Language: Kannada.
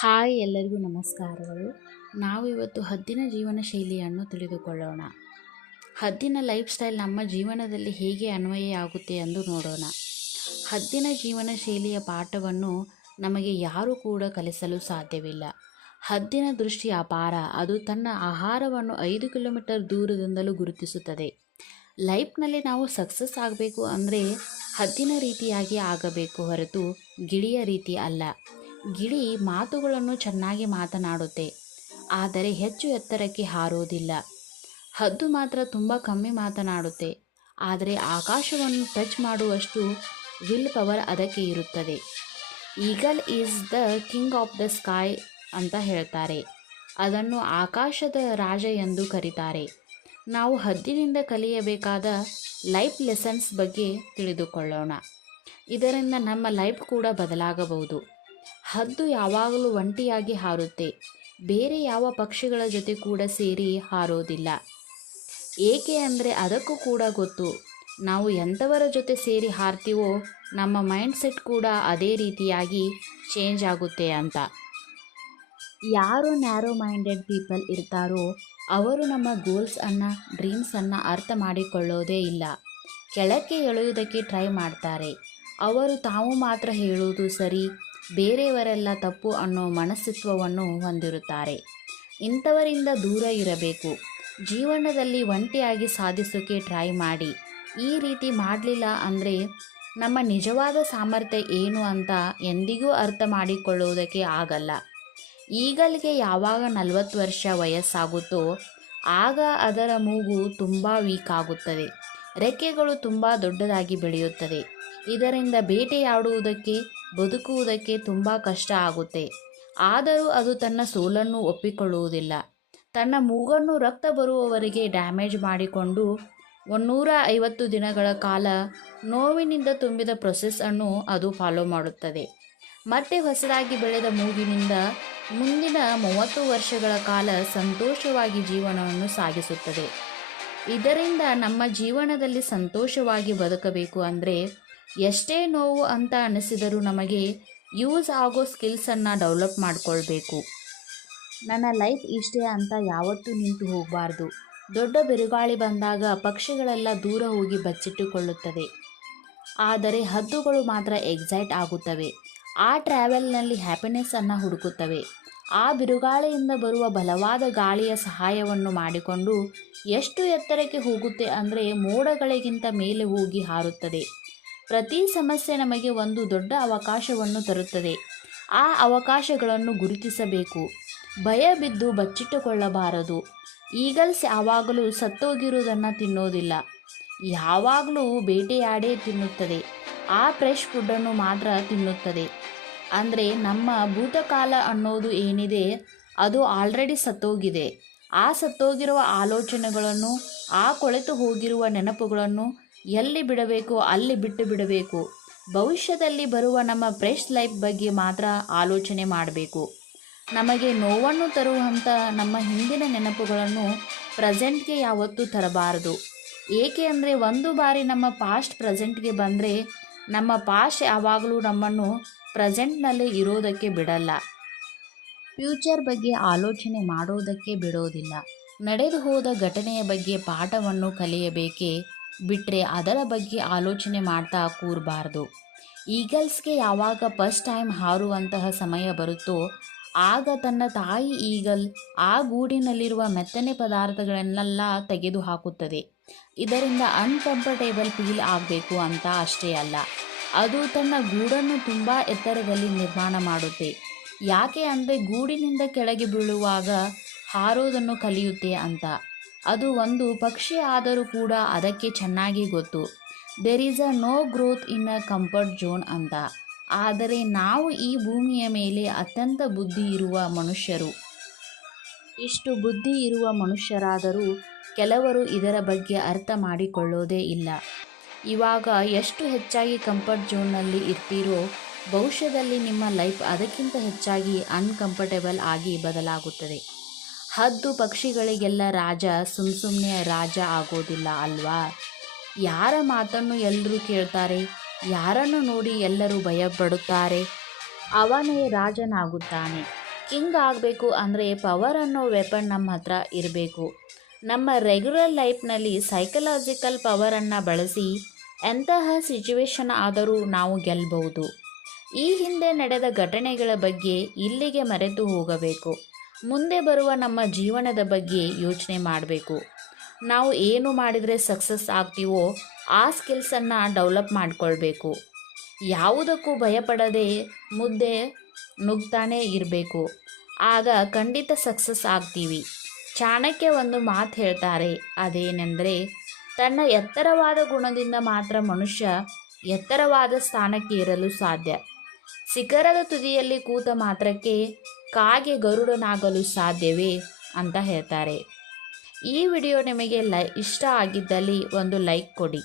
ಹಾಯ್ ಎಲ್ಲರಿಗೂ ನಮಸ್ಕಾರಗಳು. ನಾವು ಇವತ್ತು ಹದ್ದಿನ ಜೀವನ ಶೈಲಿಯನ್ನು ತಿಳಿದುಕೊಳ್ಳೋಣ. ಹದ್ದಿನ ಲೈಫ್ ಸ್ಟೈಲ್ ನಮ್ಮ ಜೀವನದಲ್ಲಿ ಹೇಗೆ ಅನ್ವಯವಾಗುತ್ತೆ ಎಂದು ನೋಡೋಣ. ಹದ್ದಿನ ಜೀವನ ಶೈಲಿಯ ಪಾಠವನ್ನು ನಮಗೆ ಯಾರೂ ಕೂಡ ಕಲಿಸಲು ಸಾಧ್ಯವಿಲ್ಲ. ಹದ್ದಿನ ದೃಷ್ಟಿ ಅಪಾರ. ಅದು ತನ್ನ ಆಹಾರವನ್ನು 5 ಕಿಲೋಮೀಟರ್ ದೂರದಿಂದಲೂ ಗುರುತಿಸುತ್ತದೆ. ಲೈಫ್ನಲ್ಲಿ ನಾವು ಸಕ್ಸಸ್ ಆಗಬೇಕು ಅಂದರೆ ಹದ್ದಿನ ರೀತಿಯಾಗಿ ಆಗಬೇಕು ಹೊರತು ಗಿಳಿಯ ರೀತಿ ಅಲ್ಲ. ಗಿಳಿ ಮಾತುಗಳನ್ನು ಚೆನ್ನಾಗಿ ಮಾತನಾಡುತ್ತೆ, ಆದರೆ ಹೆಚ್ಚು ಎತ್ತರಕ್ಕೆ ಹಾರೋದಿಲ್ಲ. ಹದ್ದು ಮಾತ್ರ ತುಂಬ ಕಮ್ಮಿ ಮಾತನಾಡುತ್ತೆ, ಆದರೆ ಆಕಾಶವನ್ನು ಟಚ್ ಮಾಡುವಷ್ಟು ವಿಲ್ ಪವರ್ ಅದಕ್ಕೆ ಇರುತ್ತದೆ. Eagle is the king of the sky ಅಂತ ಹೇಳ್ತಾರೆ. ಅದನ್ನು ಆಕಾಶದ ರಾಜ ಎಂದು ಕರೀತಾರೆ. ನಾವು ಹದ್ದಿನಿಂದ ಕಲಿಯಬೇಕಾದ ಲೈಫ್ ಲೆಸನ್ಸ್ ಬಗ್ಗೆ ತಿಳಿದುಕೊಳ್ಳೋಣ. ಇದರಿಂದ ನಮ್ಮ ಲೈಫ್ ಕೂಡ ಬದಲಾಗಬಹುದು. ಹದ್ದು ಯಾವಾಗಲೂ ಒಂಟಿಯಾಗಿ ಹಾರುತ್ತೆ, ಬೇರೆ ಯಾವ ಪಕ್ಷಿಗಳ ಜೊತೆ ಕೂಡ ಸೇರಿ ಹಾರೋದಿಲ್ಲ. ಏಕೆ ಅಂದರೆ ಅದಕ್ಕೂ ಕೂಡ ಗೊತ್ತು, ನಾವು ಎಂಥವರ ಜೊತೆ ಸೇರಿ ಹಾರ್ತೀವೋ ನಮ್ಮ ಮೈಂಡ್ ಸೆಟ್ ಕೂಡ ಅದೇ ರೀತಿಯಾಗಿ ಚೇಂಜ್ ಆಗುತ್ತೆ ಅಂತ. ಯಾರು ನ್ಯಾರೋ ಮೈಂಡೆಡ್ ಪೀಪಲ್ ಇರ್ತಾರೋ ಅವರು ನಮ್ಮ ಗೋಲ್ಸನ್ನು ಡ್ರೀಮ್ಸನ್ನು ಅರ್ಥ ಮಾಡಿಕೊಳ್ಳೋದೇ ಇಲ್ಲ. ಕೆಳಕ್ಕೆ ಎಳೆಯುವುದಕ್ಕೆ ಟ್ರೈ ಮಾಡ್ತಾರೆ. ಅವರು ತಾವು ಮಾತ್ರ ಹೇಳುವುದು ಸರಿ, ಬೇರೆಯವರೆಲ್ಲ ತಪ್ಪು ಅನ್ನೋ ಮನಸ್ಥಿತ್ವವನ್ನು ಹೊಂದಿರುತ್ತಾರೆ. ಇಂಥವರಿಂದ ದೂರ ಇರಬೇಕು. ಜೀವನದಲ್ಲಿ ಒಂಟಿಯಾಗಿ ಸಾಧಿಸೋಕ್ಕೆ ಟ್ರೈ ಮಾಡಿ. ಈ ರೀತಿ ಮಾಡಲಿಲ್ಲ ಅಂದರೆ ನಮ್ಮ ನಿಜವಾದ ಸಾಮರ್ಥ್ಯ ಏನು ಅಂತ ಎಂದಿಗೂ ಅರ್ಥ ಮಾಡಿಕೊಳ್ಳುವುದಕ್ಕೆ ಆಗಲ್ಲ. ಈಗಲಿಗೆ ಯಾವಾಗ 40 ವರ್ಷ ವಯಸ್ಸಾಗುತ್ತೋ ಆಗ ಅದರ ಮೂಗು ತುಂಬ ವೀಕ್ ಆಗುತ್ತದೆ, ರೆಕ್ಕೆಗಳು ತುಂಬ ದೊಡ್ಡದಾಗಿ ಬೆಳೆಯುತ್ತದೆ. ಇದರಿಂದ ಬೇಟೆಯಾಡುವುದಕ್ಕೆ ಬದುಕುವುದಕ್ಕೆ ತುಂಬ ಕಷ್ಟ ಆಗುತ್ತೆ. ಆದರೂ ಅದು ತನ್ನ ಸೋಲನ್ನು ಒಪ್ಪಿಕೊಳ್ಳುವುದಿಲ್ಲ. ತನ್ನ ಮೂಗನ್ನು ರಕ್ತ ಬರುವವರೆಗೆ ಡ್ಯಾಮೇಜ್ ಮಾಡಿಕೊಂಡು 150 ದಿನಗಳ ಕಾಲ ನೋವಿನಿಂದ ತುಂಬಿದ ಪ್ರೊಸೆಸ್ಸನ್ನು ಅದು ಫಾಲೋ ಮಾಡುತ್ತದೆ. ಮತ್ತೆ ಹೊಸದಾಗಿ ಬೆಳೆದ ಮೂಗಿನಿಂದ ಮುಂದಿನ 30 ವರ್ಷಗಳ ಕಾಲ ಸಂತೋಷವಾಗಿ ಜೀವನವನ್ನು ಸಾಗಿಸುತ್ತದೆ. ಇದರಿಂದ ನಮ್ಮ ಜೀವನದಲ್ಲಿ ಸಂತೋಷವಾಗಿ ಬದುಕಬೇಕು ಅಂದರೆ ಎಷ್ಟೇ ನೋವು ಅಂತ ಅನಿಸಿದರೂ ನಮಗೆ ಯೂಸ್ ಆಗೋ ಸ್ಕಿಲ್ಸನ್ನು ಡೆವಲಪ್ ಮಾಡಿಕೊಳ್ಬೇಕು. ನನ್ನ ಲೈಫ್ ಇಷ್ಟೇ ಅಂತ ಯಾವತ್ತೂ ನಿಂತು ಹೋಗಬಾರ್ದು. ದೊಡ್ಡ ಬಿರುಗಾಳಿ ಬಂದಾಗ ಪಕ್ಷಿಗಳೆಲ್ಲ ದೂರ ಹೋಗಿ ಬಚ್ಚಿಟ್ಟುಕೊಳ್ಳುತ್ತದೆ, ಆದರೆ ಹದ್ದುಗಳು ಮಾತ್ರ ಎಕ್ಸೈಟ್ ಆಗುತ್ತವೆ. ಆ ಟ್ರಾವೆಲ್ನಲ್ಲಿ ಹ್ಯಾಪಿನೆಸ್ಸನ್ನು ಹುಡುಕುತ್ತವೆ. ಆ ಬಿರುಗಾಳಿಯಿಂದ ಬರುವ ಬಲವಾದ ಗಾಳಿಯ ಸಹಾಯವನ್ನು ಮಾಡಿಕೊಂಡು ಎಷ್ಟು ಎತ್ತರಕ್ಕೆ ಹೋಗುತ್ತೆ ಅಂದರೆ ಮೋಡಗಳಿಗಿಂತ ಮೇಲೆ ಹೋಗಿ ಹಾರುತ್ತದೆ. ಪ್ರತಿ ಸಮಸ್ಯೆ ನಮಗೆ ಒಂದು ದೊಡ್ಡ ಅವಕಾಶವನ್ನು ತರುತ್ತದೆ. ಆ ಅವಕಾಶಗಳನ್ನು ಗುರುತಿಸಬೇಕು. ಭಯ ಬಿದ್ದು ಬಚ್ಚಿಟ್ಟುಕೊಳ್ಳಬಾರದು. ಈಗಲ್ಸ್ ಯಾವಾಗಲೂ ಸತ್ತೋಗಿರುವುದನ್ನು ತಿನ್ನೋದಿಲ್ಲ, ಯಾವಾಗಲೂ ಬೇಟೆಯಾಡೇ ತಿನ್ನುತ್ತದೆ. ಆ ಫ್ರೆಶ್ ಫುಡ್ಡನ್ನು ಮಾತ್ರ ತಿನ್ನುತ್ತದೆ. ಅಂದರೆ ನಮ್ಮ ಭೂತಕಾಲ ಅನ್ನೋದು ಏನಿದೆ ಅದು ಆಲ್ರೆಡಿ ಸತ್ತೋಗಿದೆ. ಆ ಸತ್ತೋಗಿರುವ ಆಲೋಚನೆಗಳನ್ನು, ಆ ಕೊಳೆತು ಹೋಗಿರುವ ನೆನಪುಗಳನ್ನು ಎಲ್ಲಿ ಬಿಡಬೇಕು ಅಲ್ಲಿ ಬಿಟ್ಟು ಬಿಡಬೇಕು. ಭವಿಷ್ಯದಲ್ಲಿ ಬರುವ ನಮ್ಮ ಫ್ರೆಶ್ ಲೈಫ್ ಬಗ್ಗೆ ಮಾತ್ರ ಆಲೋಚನೆ ಮಾಡಬೇಕು. ನಮಗೆ ನೋವನ್ನು ತರುವಂಥ ನಮ್ಮ ಹಿಂದಿನ ನೆನಪುಗಳನ್ನು ಪ್ರೆಸೆಂಟ್ಗೆ ಯಾವತ್ತೂ ತರಬಾರದು. ಏಕೆ ಅಂದರೆ ಒಂದು ಬಾರಿ ನಮ್ಮ ಪಾಸ್ಟ್ ಪ್ರೆಸೆಂಟ್ಗೆ ಬಂದರೆ ನಮ್ಮ ಪಾಸ್ಟ್ ಯಾವಾಗಲೂ ನಮ್ಮನ್ನು ಪ್ರೆಸೆಂಟ್ನಲ್ಲಿ ಇರೋದಕ್ಕೆ ಬಿಡಲ್ಲ. ಫ್ಯೂಚರ್ ಬಗ್ಗೆ ಆಲೋಚನೆ ಮಾಡೋದಕ್ಕೆ ಬಿಡೋದಿಲ್ಲ. ನಡೆದು ಹೋದ ಘಟನೆಯ ಬಗ್ಗೆ ಪಾಠವನ್ನು ಕಲಿಯಬೇಕೇ ಬಿಟ್ಟರೆ ಅದರ ಬಗ್ಗೆ ಆಲೋಚನೆ ಮಾಡ್ತಾ ಕೂರಬಾರ್ದು. ಈಗಲ್ಸ್ಗೆ ಯಾವಾಗ ಫಸ್ಟ್ ಟೈಮ್ ಹಾರುವಂತಹ ಸಮಯ ಬರುತ್ತೋ ಆಗ ತನ್ನ ತಾಯಿ ಈಗಲ್ ಆ ಗೂಡಿನಲ್ಲಿರುವ ಮೆತ್ತನೆ ಪದಾರ್ಥಗಳನ್ನೆಲ್ಲ ತೆಗೆದು ಹಾಕುತ್ತದೆ. ಇದರಿಂದ ಅನ್ಕಂಫರ್ಟೇಬಲ್ ಫೀಲ್ ಆಗಬೇಕು ಅಂತ ಅಷ್ಟೇ ಅಲ್ಲ, ಅದು ತನ್ನ ಗೂಡನ್ನು ತುಂಬ ಎತ್ತರದಲ್ಲಿ ನಿರ್ಮಾಣ ಮಾಡುತ್ತೆ. ಯಾಕೆ ಅಂದರೆ ಗೂಡಿನಿಂದ ಕೆಳಗೆ ಬೀಳುವಾಗ ಹಾರೋದನ್ನು ಕಲಿಯುತ್ತೆ ಅಂತ. ಅದು ಒಂದು ಪಕ್ಷಿ ಆದರೂ ಕೂಡ ಅದಕ್ಕೆ ಚೆನ್ನಾಗಿ ಗೊತ್ತು, there is a no growth in a comfort zone ಅಂತ. ಆದರೆ ನಾವು ಈ ಭೂಮಿಯ ಮೇಲೆ ಅತ್ಯಂತ ಬುದ್ಧಿ ಇರುವ ಮನುಷ್ಯರು. ಇಷ್ಟು ಬುದ್ಧಿ ಇರುವ ಮನುಷ್ಯರಾದರೂ ಕೆಲವರು ಇದರ ಬಗ್ಗೆ ಅರ್ಥ ಮಾಡಿಕೊಳ್ಳೋದೇ ಇಲ್ಲ. ಇವಾಗ ಎಷ್ಟು ಹೆಚ್ಚಾಗಿ ಕಂಫರ್ಟ್ ಝೋನ್ನಲ್ಲಿ ಇರ್ತೀರೋ ಭವಿಷ್ಯದಲ್ಲಿ ನಿಮ್ಮ ಲೈಫ್ ಅದಕ್ಕಿಂತ ಹೆಚ್ಚಾಗಿ ಅನ್ಕಂಫರ್ಟೇಬಲ್ ಆಗಿ ಬದಲಾಗುತ್ತದೆ. ಹದ್ದು ಪಕ್ಷಿಗಳಿಗೆಲ್ಲ ರಾಜ ಸುಮ್ಮನೆ ರಾಜ ಆಗೋದಿಲ್ಲ ಅಲ್ವಾ? ಯಾರ ಮಾತನ್ನು ಎಲ್ಲರೂ ಕೇಳ್ತಾರೆ, ಯಾರನ್ನು ನೋಡಿ ಎಲ್ಲರೂ ಭಯಪಡುತ್ತಾರೆ, ಅವನೇ ರಾಜನಾಗುತ್ತಾನೆ. ಕಿಂಗ್ ಆಗಬೇಕು ಅಂದರೆ ಪವರ್ ಅನ್ನೋ ವೆಪನ್ ನಮ್ಮ ಹತ್ರ ಇರಬೇಕು. ನಮ್ಮ ರೆಗ್ಯುಲರ್ ಲೈಫ್ನಲ್ಲಿ ಸೈಕಲಾಜಿಕಲ್ ಪವರನ್ನು ಬಳಸಿ ಎಂತಹ ಸಿಚುವೇಶನ್ ಆದರೂ ನಾವು ಗೆಲ್ಲಬಹುದು. ಈ ಹಿಂದೆ ನಡೆದ ಘಟನೆಗಳ ಬಗ್ಗೆ ಇಲ್ಲಿಗೆ ಮರೆತು ಹೋಗಬೇಕು. ಮುಂದೆ ಬರುವ ನಮ್ಮ ಜೀವನದ ಬಗ್ಗೆ ಯೋಚನೆ ಮಾಡಬೇಕು. ನಾವು ಏನು ಮಾಡಿದರೆ ಸಕ್ಸಸ್ ಆಗ್ತೀವೋ ಆ ಸ್ಕಿಲ್ಸನ್ನು ಡೆವಲಪ್ ಮಾಡಿಕೊಳ್ಬೇಕು. ಯಾವುದಕ್ಕೂ ಭಯಪಡದೆ ಮುದ್ದೆ ನುಗ್ತಾನೇ ಇರಬೇಕು. ಆಗ ಖಂಡಿತ ಸಕ್ಸಸ್ ಆಗ್ತೀವಿ. ಚಾಣಕ್ಯ ಒಂದು ಮಾತು ಹೇಳ್ತಾರೆ, ಅದೇನೆಂದರೆ ತನ್ನ ಎತ್ತರವಾದ ಗುಣದಿಂದ ಮಾತ್ರ ಮನುಷ್ಯ ಎತ್ತರವಾದ ಸ್ಥಾನಕ್ಕೆ ಏರಲು ಸಾಧ್ಯ. ಶಿಖರದ ತುದಿಯಲ್ಲಿ ಕೂತ ಮಾತ್ರಕ್ಕೆ ಕಾಗೆ ಗರುಡನಾಗಲು ಸಾಧ್ಯವೇ ಅಂತ ಹೇಳ್ತಾರೆ. ಈ ವಿಡಿಯೋ ನಿಮಗೆ ಇಷ್ಟ ಆಗಿದ್ದಲ್ಲಿ ಒಂದು ಲೈಕ್ ಕೊಡಿ.